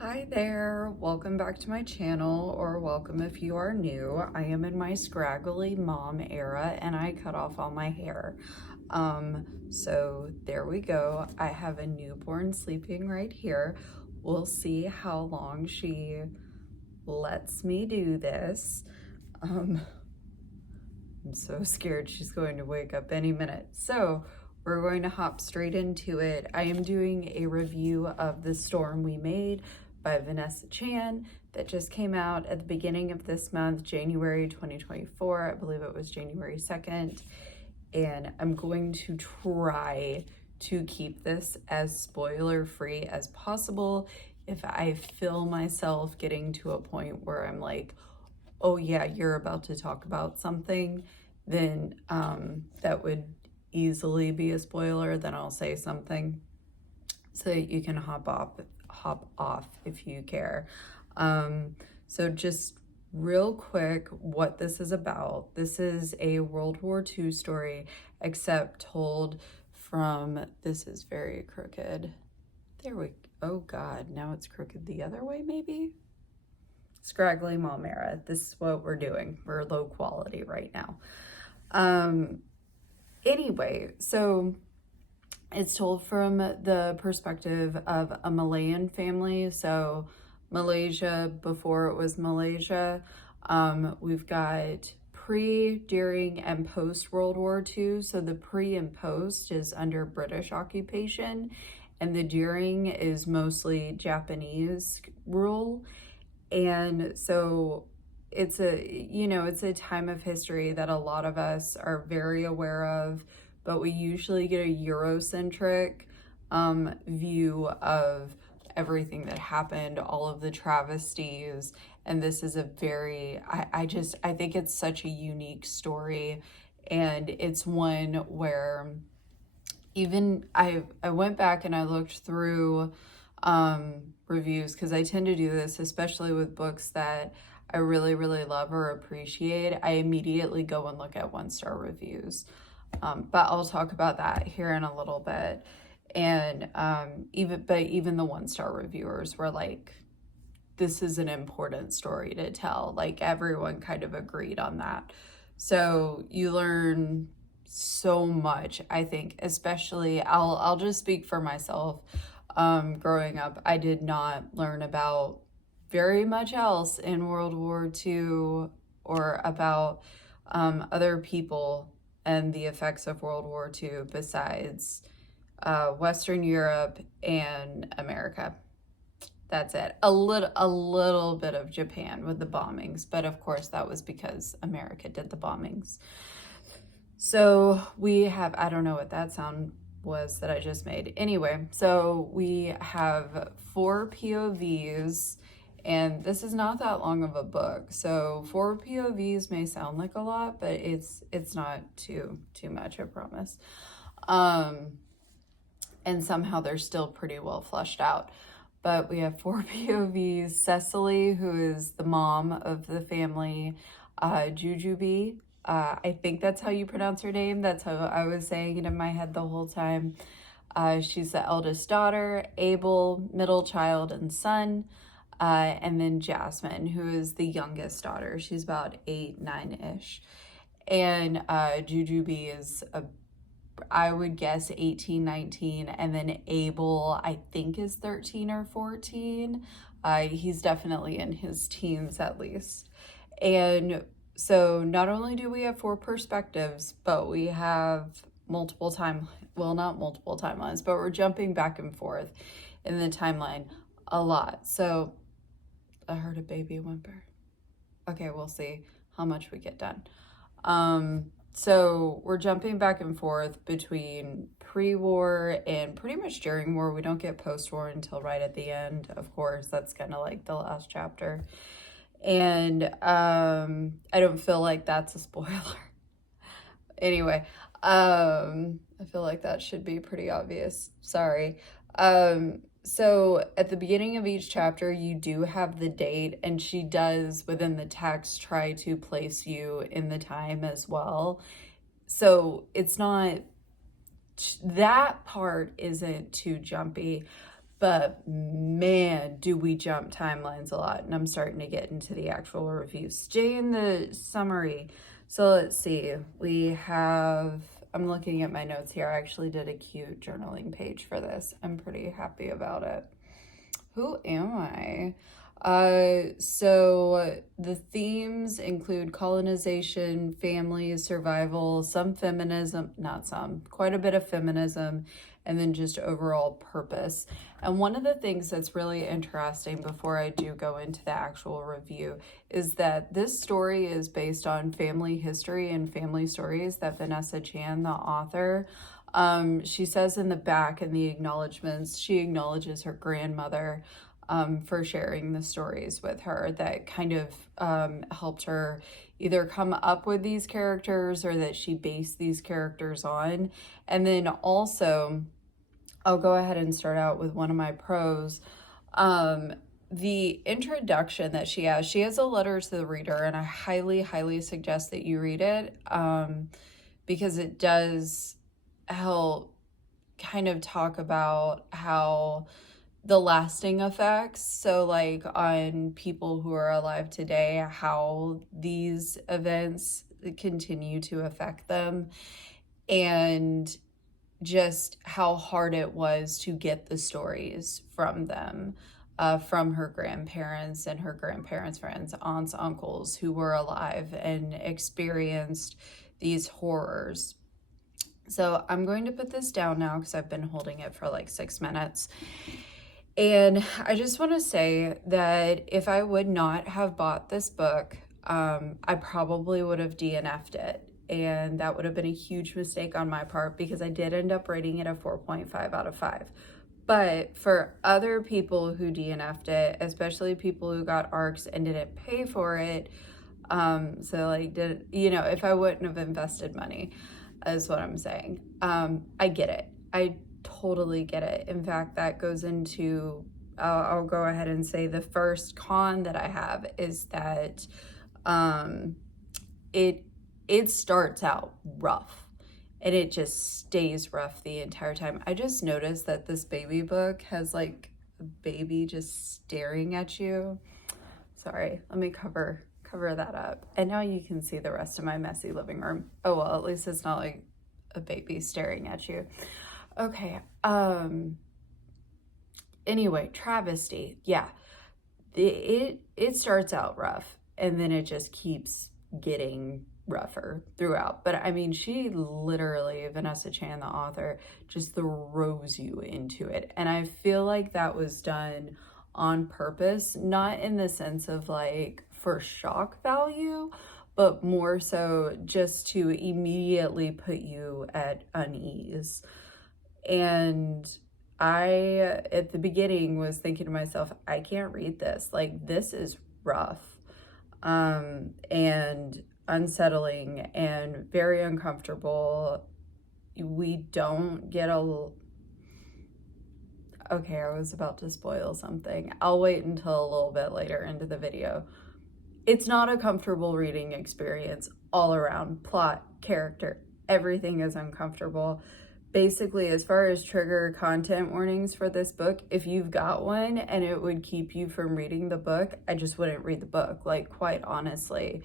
Hi there, welcome back to my channel, or welcome if you are new. I am in my scraggly mom era and I cut off all my hair. So there we go. I have a newborn sleeping right here. We'll see how long she lets me do this. I'm so scared she's going to wake up any minute. So we're going to hop straight into it. I am doing a review of The Storm We Made by Vanessa Chan that just came out at the beginning of this month, January 2024. I believe it was January 2nd. And I'm going to try to keep this as spoiler-free as possible. If I feel myself getting to a point where I'm like, oh yeah, you're about to talk about something, then that would easily be a spoiler, then I'll say something so that you can hop off if you care. So just real quick, what this is about. This is a World War II story, except told from, this is very crooked. Oh God, now it's crooked the other way maybe? Scraggly mom era. This is what we're doing. We're low quality right now. Anyway, so it's told from the perspective of a Malayan family. So Malaysia before it was Malaysia. We've got pre, during, and post World War II. So the pre and post is under British occupation, and the during is mostly Japanese rule. And so it's a time of history that a lot of us are very aware of, but we usually get a Eurocentric view of everything that happened, all of the travesties. And this is a very, I think it's such a unique story. And it's one where even I went back and I looked through reviews, because I tend to do this, especially with books that I really, really love or appreciate. I immediately go and look at 1-star reviews. But I'll talk about that here in a little bit. And even the 1-star reviewers were like, this is an important story to tell. Like, everyone kind of agreed on that. So you learn so much, I think, especially, I'll just speak for myself. Growing up, I did not learn about very much else in World War II or about other people and the effects of World War II besides Western Europe and America. That's it. A little bit of Japan with the bombings, but of course that was because America did the bombings. So we have, I don't know what that sound was that I just made. Anyway, so we have 4 POVs, and this is not that long of a book. So 4 POVs may sound like a lot, but it's not too much, I promise. And somehow they're still pretty well fleshed out. But we have 4 POVs. Cecily, who is the mom of the family, Jujubee, I think that's how you pronounce her name. That's how I was saying it in my head the whole time. She's the eldest daughter, Abel, middle child and son, and then Jasmine, who is the youngest daughter. She's about 8, 9-ish. And Jujubee is, I would guess 18, 19, and then Abel, I think, is 13 or 14. He's definitely in his teens at least. And so not only do we have 4 perspectives, but we have multiple not multiple timelines, but we're jumping back and forth in the timeline a lot. So I heard a baby whimper. Okay, we'll see how much we get done. So we're jumping back and forth between pre-war and pretty much during war. We don't get post-war until right at the end, of course. That's kind of like the last chapter. And I don't feel like that's a spoiler. Anyway, I feel like that should be pretty obvious. Sorry. So at the beginning of each chapter, you do have the date, and she does, within the text, try to place you in the time as well. So it's not, that part isn't too jumpy, But man, do we jump timelines a lot. And I'm starting to get into the actual review. Stay in the summary. So let's see. I'm looking at my notes here. I actually did a cute journaling page for this. I'm pretty happy about it. Who am I? So the themes include colonization, family, survival, some feminism, not some, quite a bit of feminism, and then just overall purpose. And one of the things that's really interesting before I do go into the actual review is that this story is based on family history and family stories that Vanessa Chan, the author, she says in the back in the acknowledgments, she acknowledges her grandmother for sharing the stories with her that kind of helped her either come up with these characters or that she based these characters on. And then also, I'll go ahead and start out with one of my pros. The introduction that she has a letter to the reader, and I highly, highly suggest that you read it because it does help kind of talk about how the lasting effects, so like on people who are alive today, how these events continue to affect them, and just how hard it was to get the stories from them, from her grandparents and her grandparents' friends, aunts, uncles who were alive and experienced these horrors. So I'm going to put this down now because I've been holding it for like 6 minutes. And I just want to say that if I would not have bought this book, I probably would have DNF'd it. And that would have been a huge mistake on my part because I did end up rating it a 4.5 out of 5. But for other people who DNF'd it, especially people who got ARCs and didn't pay for it, so like, if I wouldn't have invested money, is what I'm saying. I get it. I totally get it. In fact, that goes into, I'll go ahead and say the first con that I have is that it starts out rough and it just stays rough the entire time. I just noticed that this baby book has like a baby just staring at you. Sorry, let me cover that up. And now you can see the rest of my messy living room. Oh, well, at least it's not like a baby staring at you. Okay. Anyway, travesty. Yeah. It starts out rough and then it just keeps getting rougher throughout. But I mean, she literally, Vanessa Chan, the author, just throws you into it. And I feel like that was done on purpose, not in the sense of like for shock value, but more so just to immediately put you at unease. And I, at the beginning, was thinking to myself, I can't read this. Like, this is rough and unsettling and very uncomfortable. We don't get okay, I was about to spoil something. I'll wait until a little bit later into the video. It's not a comfortable reading experience all around. Plot, character, everything is uncomfortable. Basically, as far as trigger content warnings for this book, if you've got one and it would keep you from reading the book, I just wouldn't read the book, like, quite honestly.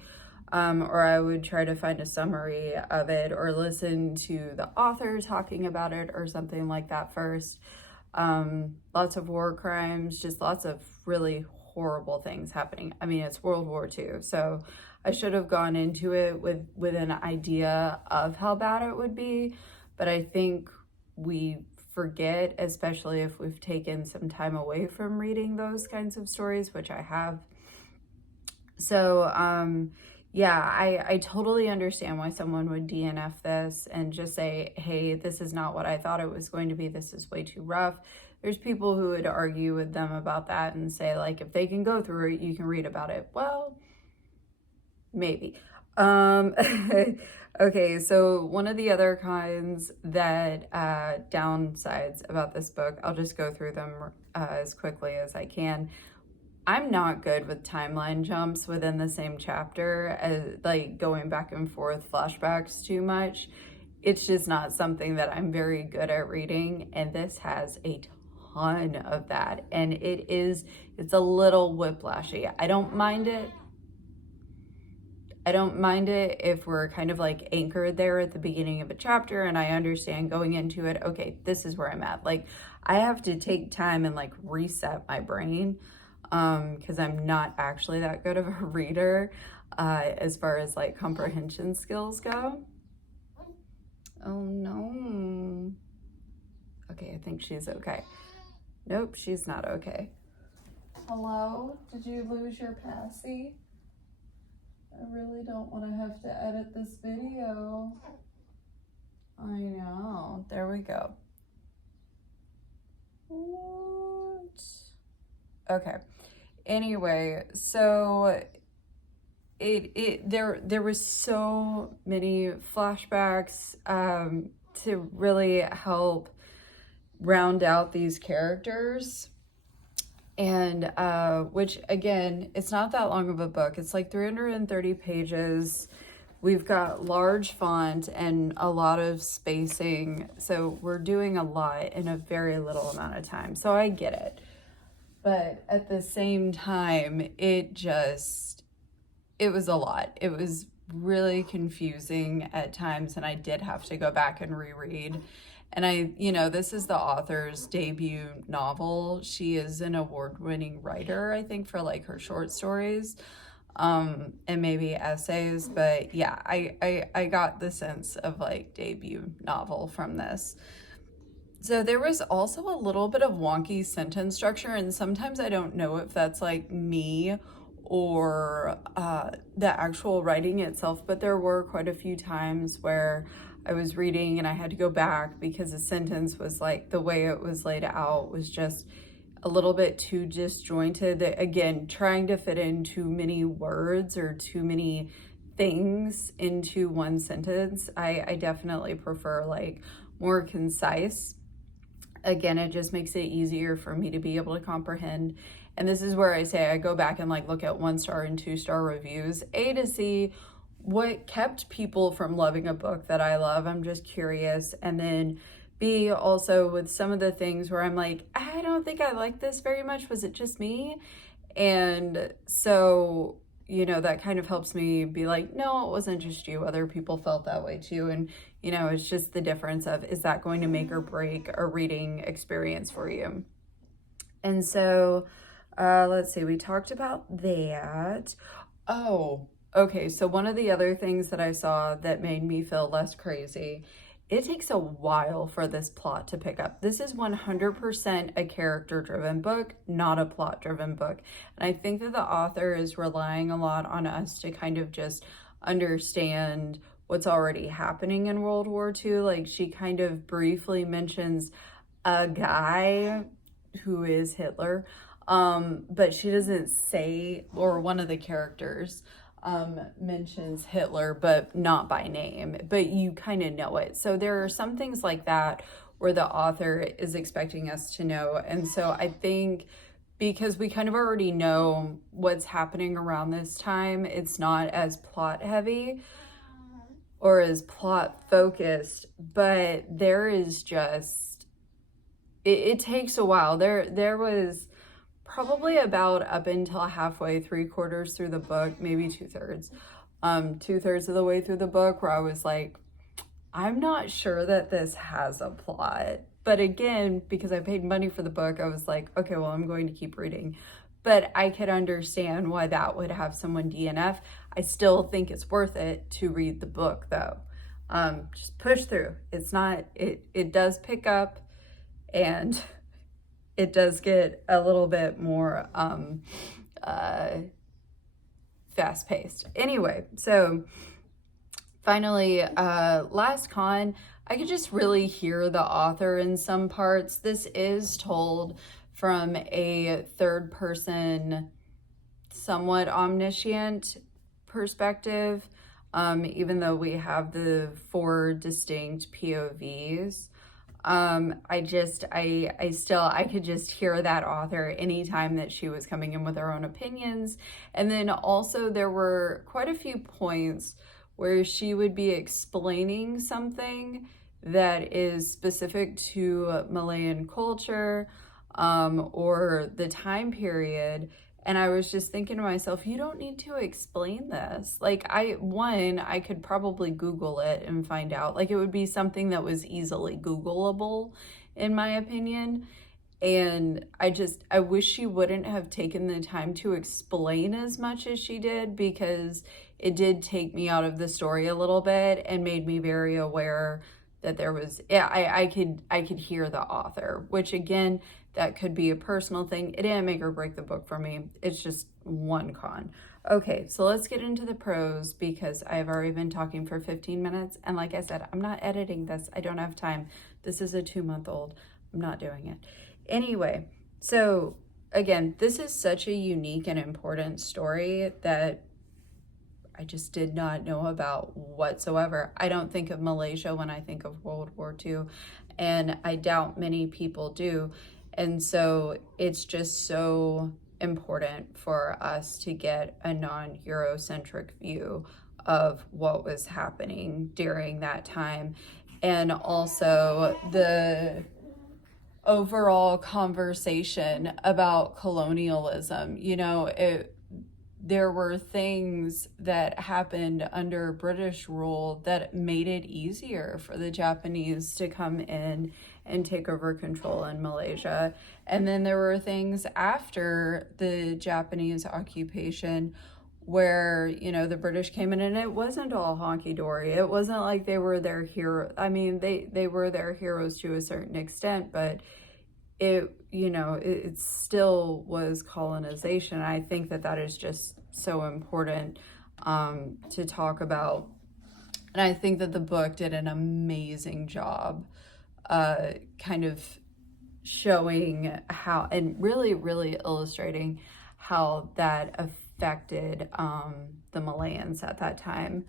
Or I would try to find a summary of it or listen to the author talking about it or something like that first. Lots of war crimes, just lots of really horrible things happening. I mean, it's World War II, so I should have gone into it with an idea of how bad it would be, but I think we forget, especially if we've taken some time away from reading those kinds of stories, which I have. So, yeah, I totally understand why someone would DNF this and just say, hey, this is not what I thought it was going to be. This is way too rough. There's people who would argue with them about that and say, like, if they can go through it, you can read about it. Well, maybe. Okay, so one of the other kinds that downsides about this book, I'll just go through them as quickly as I can. I'm not good with timeline jumps within the same chapter, as like going back and forth flashbacks too much. It's just not something that I'm very good at reading, and this has a ton of that, and it's a little whiplashy. I don't mind it. I don't mind it if we're kind of like anchored there at the beginning of a chapter and I understand going into it, okay, this is where I'm at. Like, I have to take time and like reset my brain because I'm not actually that good of a reader as far as like comprehension skills go. Oh no. Okay, I think she's okay. Nope, she's not okay. Hello? Did you lose your passy? I really don't want to have to edit this video. I know. There we go. What? Okay. Anyway, so there was so many flashbacks to really help round out these characters. And which, again, it's not that long of a book. It's like 330 pages. We've got large font and a lot of spacing. So we're doing a lot in a very little amount of time. So I get it. But at the same time, it was a lot. It was really confusing at times. And I did have to go back and reread. And this is the author's debut novel. She is an award-winning writer, I think, for like her short stories and maybe essays. But yeah, I got the sense of like debut novel from this. So there was also a little bit of wonky sentence structure, and sometimes I don't know if that's like me or the actual writing itself, but there were quite a few times where I was reading and I had to go back because a sentence was like, the way it was laid out was just a little bit too disjointed. Again, trying to fit in too many words or too many things into one sentence. I definitely prefer like more concise. Again, it just makes it easier for me to be able to comprehend. And this is where I say I go back and like look at 1-star and 2-star reviews, to see what kept people from loving a book that I love. I'm just curious. And then B, also with some of the things where I'm like, I don't think I like this very much. Was it just me? And so, that kind of helps me be like, no, it wasn't just you. Other people felt that way too. And, it's just the difference of, is that going to make or break a reading experience for you? And so, let's see, we talked about that. Oh, okay, so one of the other things that I saw that made me feel less crazy, it takes a while for this plot to pick up. This is 100% a character-driven book, not a plot-driven book. And I think that the author is relying a lot on us to kind of just understand what's already happening in World War II. Like, she kind of briefly mentions a guy who is Hitler, but she doesn't say, or one of the characters mentions Hitler, but not by name, but you kind of know it. So there are some things like that where the author is expecting us to know. And so I think because we kind of already know what's happening around this time, it's not as plot heavy or as plot focused, but there is just, it takes a while. There was probably about up until halfway, 3/4 through the book, maybe 2/3. 2/3 of the way through the book where I was like, I'm not sure that this has a plot. But again, because I paid money for the book, I was like, okay, well, I'm going to keep reading. But I could understand why that would have someone DNF. I still think it's worth it to read the book though. Just push through. It's not, it does pick up, and it does get a little bit more fast-paced. Anyway, so finally, last con, I could just really hear the author in some parts. This is told from a third-person, somewhat omniscient perspective, even though we have the 4 distinct POVs. I could just hear that author anytime that she was coming in with her own opinions. And then also there were quite a few points where she would be explaining something that is specific to Malayan culture, or the time period. And I was just thinking to myself, you don't need to explain this. Like, I could probably Google it and find out. Like, it would be something that was easily Googleable, in my opinion. And I wish she wouldn't have taken the time to explain as much as she did, because it did take me out of the story a little bit and made me very aware that there was, yeah, I could hear the author, which again, that could be a personal thing. It didn't make or break the book for me. It's just one con. Okay, so let's get into the pros, because I've already been talking for 15 minutes. And like I said, I'm not editing this. I don't have time. This is a 2-month-old. I'm not doing it. Anyway, so again, this is such a unique and important story that I just did not know about whatsoever. I don't think of Malaysia when I think of World War II, and I doubt many people do. And so it's just so important for us to get a non-Eurocentric view of what was happening during that time, and also the overall conversation about colonialism. There were things that happened under British rule that made it easier for the Japanese to come in and take over control in Malaysia. And then there were things after the Japanese occupation where, the British came in and it wasn't all honky-dory. It wasn't like they were their hero. I mean, they were their heroes to a certain extent, but it still was colonization. I think that is just so important to talk about. And I think that the book did an amazing job kind of showing how, and really, really illustrating how that affected the Malayans at that time.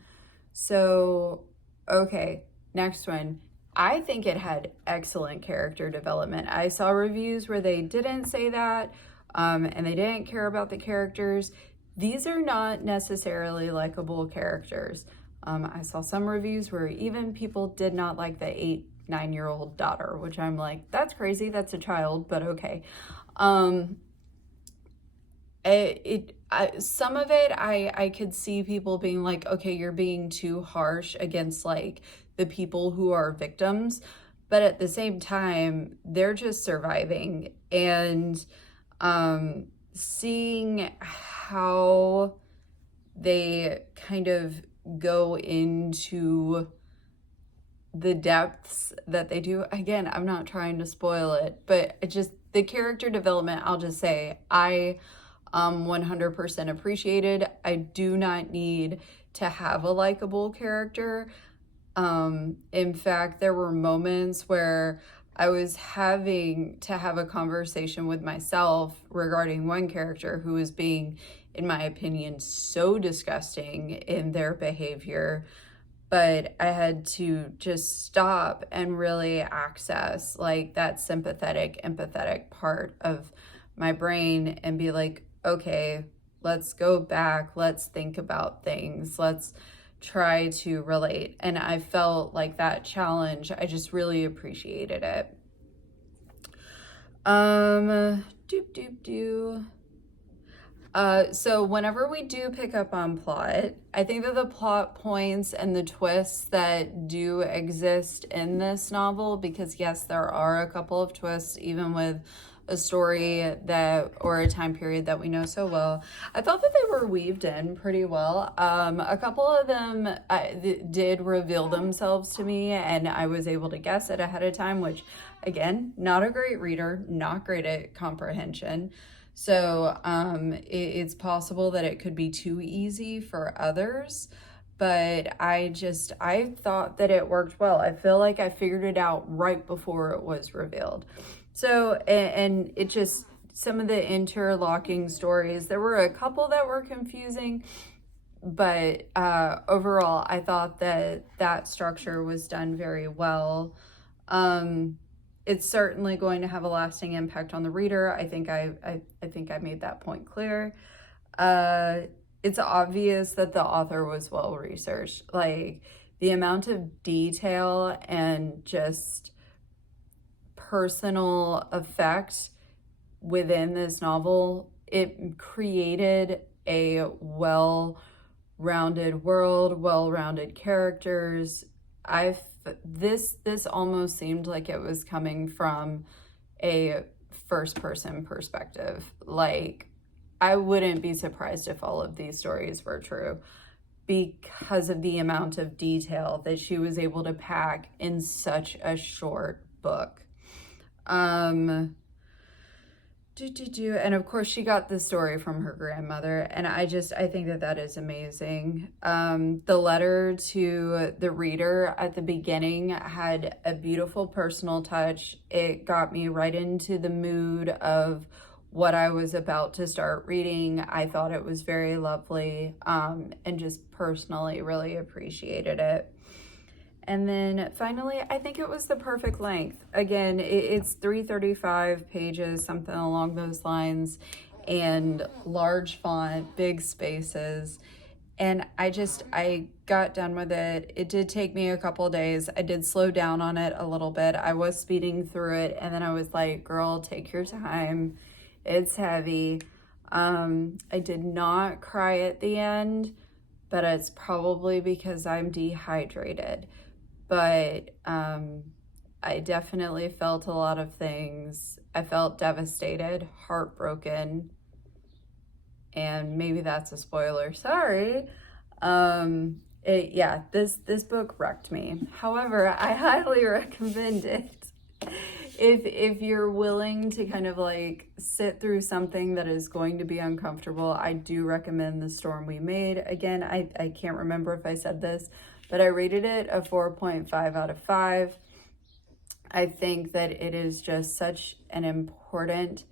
So, okay, next one. I think it had excellent character development. I saw reviews where they didn't say that, and they didn't care about the characters. These are not necessarily likable characters. I saw some reviews where even people did not like the 8-9-year-old daughter, which I'm like, that's crazy, that's a child, but okay. Some of it, I could see people being like, okay, you're being too harsh against like the people who are victims, but at the same time, they're just surviving. And seeing how they kind of go into the depths that they do. Again, I'm not trying to spoil it, but it just, the character development, I'll just say, I 100% appreciated. I do not need to have a likable character. In fact, there were moments where I was having to have a conversation with myself regarding one character who was being, in my opinion, so disgusting in their behavior. But I had to just stop and really access like that sympathetic, empathetic part of my brain and be like, okay, let's go back. Let's think about things. Let's try to relate. And I felt like that challenge, I just really appreciated it. So whenever we do pick up on plot, I think that the plot points and the twists that do exist in this novel, because yes, there are a couple of twists, even with a story or a time period that we know so well. I thought that they were weaved in pretty well. A couple of them did reveal themselves to me, and I was able to guess it ahead of time, which again, not a great reader, not great at comprehension. So it's possible that it could be too easy for others, but I thought that it worked well. I feel like I figured it out right before it was revealed. So, and it just, some of the interlocking stories, there were a couple that were confusing, but overall, I thought that structure was done very well. It's certainly going to have a lasting impact on the reader. I think I made that point clear. It's obvious that the author was well researched. Like the amount of detail and just personal effect within this novel, it created a well-rounded world, well-rounded characters. This almost seemed like it was coming from a first-person perspective. Like, I wouldn't be surprised if all of these stories were true, because of the amount of detail that she was able to pack in such a short book. And of course she got the story from her grandmother, and I think that is amazing. The letter to the reader at the beginning had a beautiful personal touch. It got me right into the mood of what I was about to start reading. I thought it was very lovely, and just personally really appreciated it. And then finally, I think it was the perfect length. Again, it's 335 pages, something along those lines, and large font, big spaces. And I got done with it. It did take me a couple days. I did slow down on it a little bit. I was speeding through it, and then I was like, girl, take your time. It's heavy. I did not cry at the end, but it's probably because I'm dehydrated. But I definitely felt a lot of things. I felt devastated, heartbroken, and maybe that's a spoiler, sorry. This book wrecked me. However, I highly recommend it. If you're willing to kind of like sit through something that is going to be uncomfortable, I do recommend The Storm We Made. Again, I can't remember if I said this, but I rated it a 4.5 out of 5. I think that it is just such an important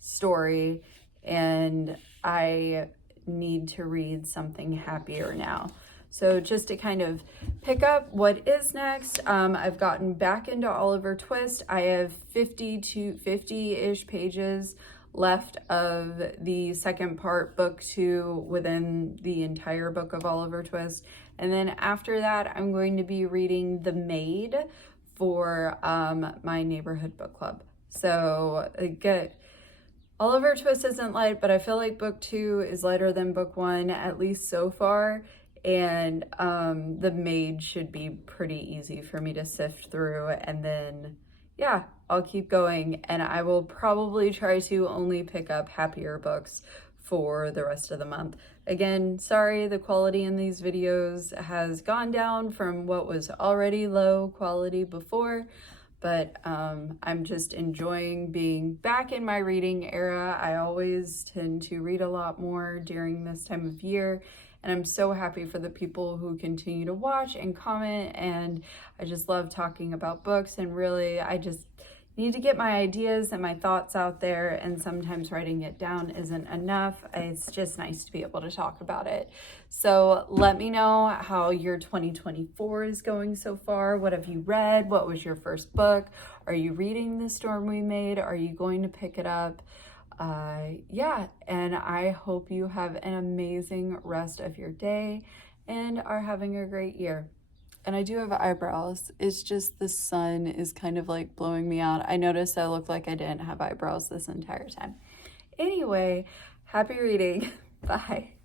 story, and I need to read something happier now. So just to kind of pick up what is next, I've gotten back into Oliver Twist. I have 50 to 50-ish pages left of the second part, book 2, within the entire book of Oliver Twist. And then after that, I'm going to be reading The Maid for my neighborhood book club. So Oliver Twist isn't light, but I feel like book 2 is lighter than book 1, at least so far. And The Maid should be pretty easy for me to sift through. And then, yeah, I'll keep going. And I will probably try to only pick up happier books for the rest of the month. Again, sorry, the quality in these videos has gone down from what was already low quality before, but I'm just enjoying being back in my reading era. I always tend to read a lot more during this time of year, and I'm so happy for the people who continue to watch and comment, and I just love talking about books, and really I just need to get my ideas and my thoughts out there, and sometimes writing it down isn't enough. It's just nice to be able to talk about it. So let me know how your 2024 is going so far. What have you read? What was your first book? Are you reading The Storm We Made? Are you going to pick it up? And I hope you have an amazing rest of your day and are having a great year. And I do have eyebrows. It's just the sun is kind of like blowing me out. I noticed I looked like I didn't have eyebrows this entire time. Anyway, happy reading. Bye.